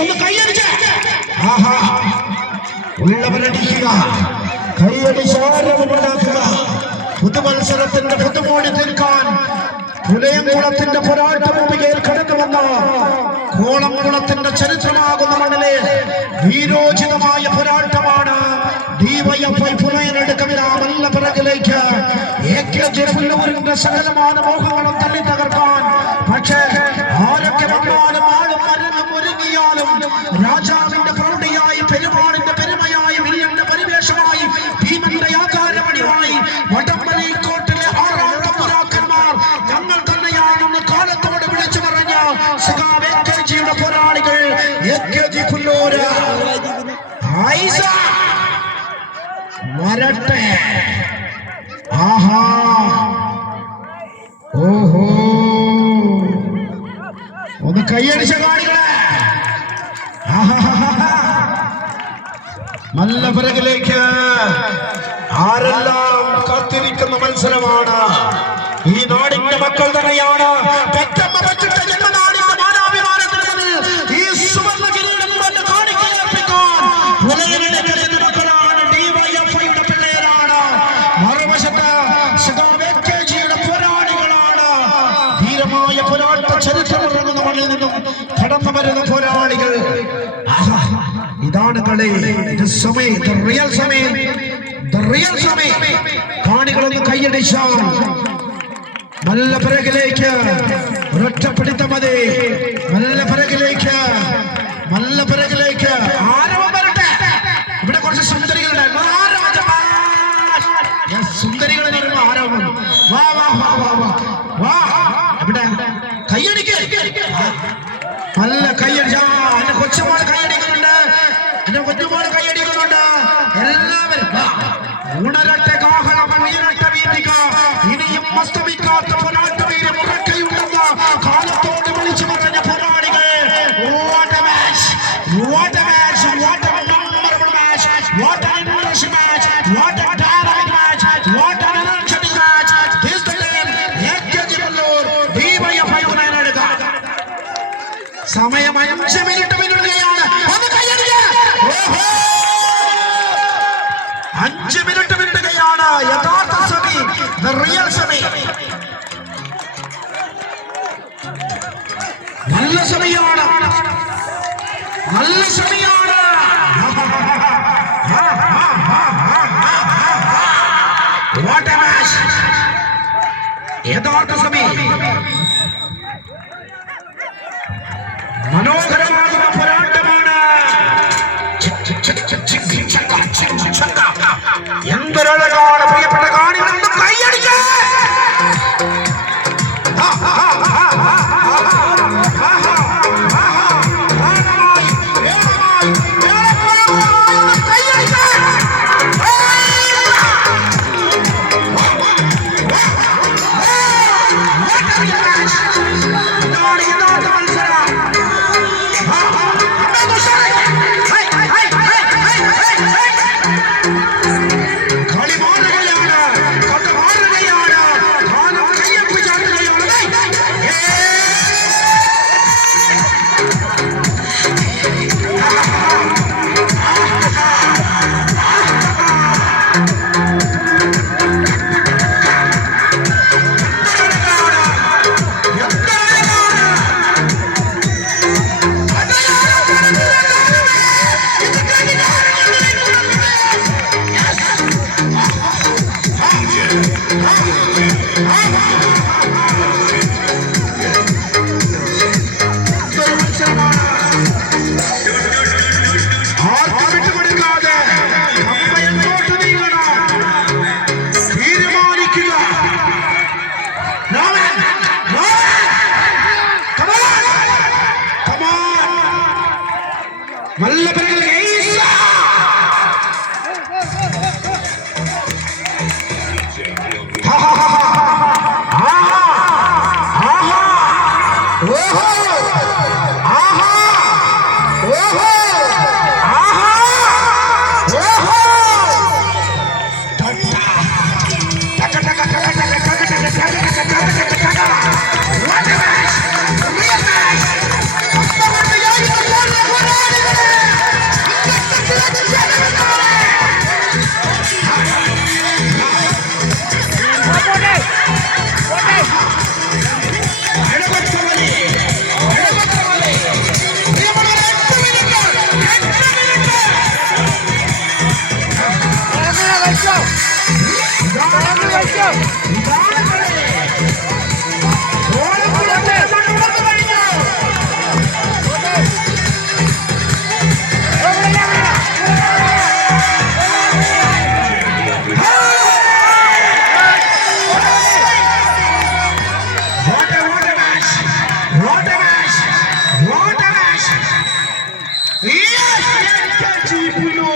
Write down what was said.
ഒന്ന് കൈയടിച്ച ഉള്ളവരടിക്കുക, കൈയടിച്ചാരവുണ്ടാക്കുക. പുതുമത്സരത്തിന്റെ പുതുമോടി തീർക്കാൻ പുലയംകുളത്തിന്റെ പോരാട്ടഭൂമികയിൽ കടന്നു വന്ന കോളംകുളത്തിന്റെ ചരിത്രമാകുന്ന മണ്ണിലെ വീരോചിതമായ പോരാട്ടമാണ് ഡിവൈഎഫ്ഐ പുലയനെടുക്കുന്ന നല്ല പിറകിലേക്ക് പുല്ലൂരിന്റെ സകലമായ മോഹങ്ങളും തള്ളി തകർക്കാൻ. പക്ഷേ ആരൊക്കെ വന്നാലും ആളും മരണം ഒരുങ്ങിയാലും രാജാവിന്റെ പ്രൗഢിയായി, പെരുമാളിന്റെ പെരുമയായി, വില്യന്റെ പരിവേഷമായി, ഭീമന്റെ ആകാരമണിയായി വടംവലിക്കോട്ടിലെ ആറാം തമ്പുരാക്കന്മാർ ഞങ്ങൾ തന്നെയാണെന്ന് കാലത്തോട് വിളിച്ചു പറഞ്ഞ സഖാവ് AKGയുടെ പോരാളികൾ AKG പുല്ലൂര് വരട്ടെ. ആഹാ, ഓഹോ, ഒന്ന് കൈയടിച്ച കാണികളെ. നല്ല പിറകിലേക്ക് ആരെല്ലാം കാത്തിരിക്കുന്ന മത്സരമാണ്. ഈ നാടിന്റെ മക്കൾ തന്നെയാണ് പെറ്റമ്മ വെച്ചിട്ട് ഈ സുവർണ്ണ കിരീടം കാണിക്കാൻ മക്കളാണ്, ഡിവൈഎഫ്ഐയുടെ പിള്ളേരാണ്. മറുവശത്ത് AKGയുടെ പോരാളികളാണ്. ധീരമായ പോരാട്ട ചരിത്രമിറങ്ങുന്ന മണ്ണിൽ നിന്നും കടന്നു വരുന്ന പോരാളികൾ. ഇതാണ് കളി, സമയം, സമയം. കാണികളൊന്ന് കൈയടിച്ചാൽ നല്ല പിറകിലേക്ക് ഒരൊറ്റപ്പിടുത്തം മതി. നല്ല പിറകിലേക്ക് ആരവം വരട്ടെ. ഇവിടെ കുറച്ച് സുന്ദരികളുണ്ടായിരുന്നു. സുന്ദരികളെ ആരവം. വാ വാ വാ വാ വാ വാ, ഇവിടെ കൈയടിക്ക. നല്ല കൈയടിച്ചാ. എന്റെ കൊച്ചുമോള് കൈയടിക്കുന്നുണ്ട്, എന്റെ കൊച്ചുമോള് കൈയടിക്കുന്നുണ്ട്. എല്ലാവരും ഉണരട്ടെ കാഹളം, വീരട്ടെ വീതിക. ഇനിയും അസ്തമിക്കാത്ത പോരാട്ടവീര്യം ഉറക്കെയുണ്ടെന്ന് കാലത്തോട് വിളിച്ചു പറഞ്ഞ പോരാളികൾ. What a match! What a match! What a memorable match! What an interesting match! What a dynamic match! What an energetic match! This time AKG Pullur DYFI എടുക്കുക. സമയം 5 മിനിറ്റ് പിന്നിടുകയാണ്. ഒന്ന് കൈയടിക്കുക. 5 മിനിറ്റ് പിന്നിടുകയാണ്. യഥാർത്ഥ സമയം, the real സമയം. നല്ല സമയമാണ്, നല്ല സമയമാണ്. What a match! യഥാർത്ഥ സമയം. മനോഹരമാകുന്ന പോരാട്ടമാണ്. എന്തൊരഴകാണ് പ്രിയപ്പെട്ട കാണികളൊന്ന് കൈയടിക്കുക. ചീപ്പുലു